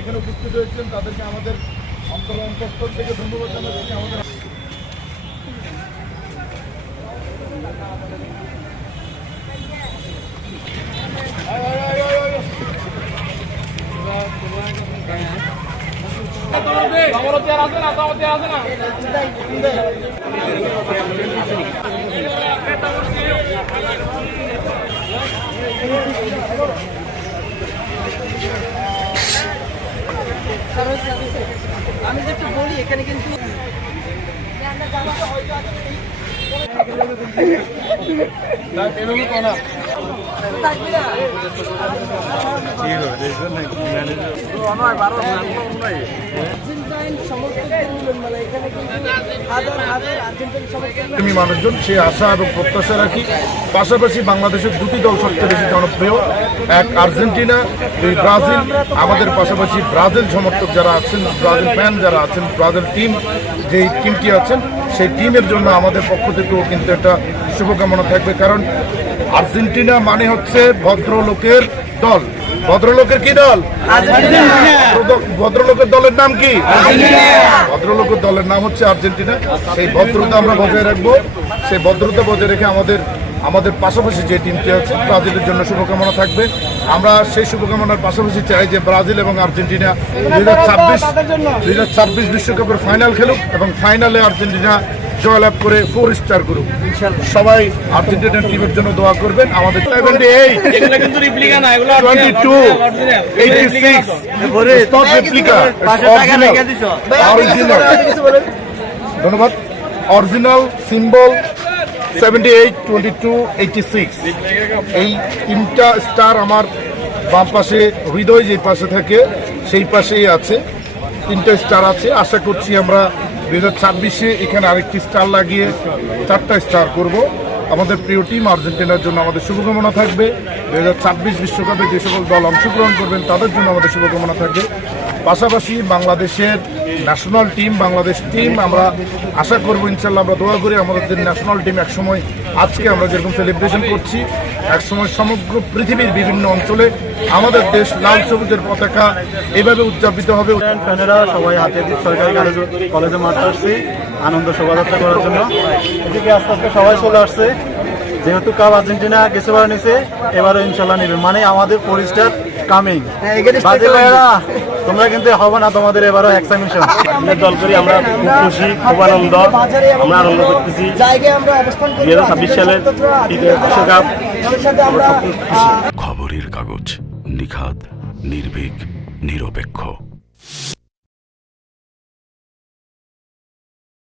এখানে উপস্থিত হয়েছেন তাদেরকে আমাদের অন্তঃস্থল থেকে ধন্যবাদ জানাচ্ছি। আমাদের আমি যেটা বলি এখানে কিন্তু মানুষজন সে আশা এবং প্রত্যাশা রাখি। পাশাপাশি বাংলাদেশের দুটি দল সবচেয়ে বেশি জনপ্রিয়, এক আর্জেন্টিনা, দুই ব্রাজিল। আমাদের পাশাপাশি ব্রাজিল সমর্থক যারা আছেন, ব্রাজিল ফ্যান যারা আছেন, ব্রাজিল টিম যেই টিমটি আছেন সেই টিমের জন্য আমাদের পক্ষ থেকেও কিন্তু একটা শুভকামনা থাকবে। কারণ আর্জেন্টিনা মানে হচ্ছে ভদ্রলোকের দল। ভদ্রলোকের কি দল? ভদ্রলোকের দলের নাম কি? ভদ্রলোকের দলের নাম হচ্ছে আর্জেন্টিনা। সেই ভদ্রতা আমরা বজায় রাখবো। সেই ভদ্রতা বজায় রেখে আমাদের পাশাপাশি যে টিমটি আছে ব্রাজিলের জন্য শুভকামনা থাকবে। আমরা সেই শুভকামনার পাশাপাশি চাই যে ব্রাজিল এবং আর্জেন্টিনা 2026 বিশ্বকাপের ফাইনাল খেলুক এবং ফাইনালে আর্জেন্টিনা জয়লাভ করে 4 স্টার করুক। সবাই আর্জেন্টিনার টিমের জন্য দোয়া করবেন। আমাদের 78 22 86 ধন্যবাদ। Original symbol 78 22 86। এই তিনটা স্টার আমার বাম পাশে হৃদয় যে পাশে থাকে সেই পাশেই আছে, তিনটা স্টার আছে। আশা করছি আমরা 2026-এ এখানে আরেকটি স্টার লাগিয়ে 4টা স্টার করব। আমাদের প্রিয় টিম আর্জেন্টিনার জন্য আমাদের শুভকামনা থাকবে। 2026 বিশ্বকাপে যে সকল দল অংশগ্রহণ করবেন তাদের জন্য আমাদের শুভকামনা থাকবে। পাশাপাশি বাংলাদেশের ন্যাশনাল টিম, বাংলাদেশ টিম আমরা আশা করবো ইনশাল্লাহ, আমরা দোয়া করি আমাদের ন্যাশনাল টিম একসময় আজকে আমরা যেরকম সেলিব্রেশন করছি, একসময় সমগ্র পৃথিবীর বিভিন্ন অঞ্চলে আমাদের দেশ লাল সবুজের পতাকা এভাবে উদযাপিত হবে। ফ্যানেরা সবাই হাতে সরকারি কলেজে মাঠে আসছি আনন্দ শোভাযাত্রা করার জন্য। এদিকে আস্তে আস্তে সবাই চলে আসছে। যেহেতু কাপ আর্জেন্টিনা কিছুবার নিছে, এবারও ইনশাল্লাহ নেবে, মানে আমাদের পরিষ্কার কামিং। তোমরা কিন্তু হবে না, তোমাদের এবারও এক্সামিনেশন দল করি। আমরা খুব খুশি, খুব আনন্দ, আমরা আনন্দ করতেছি। 2026 সালের বিশ্বকাপ খবরের কাগজ, নিখাদ, নির্ভীক, নিরপেক্ষ।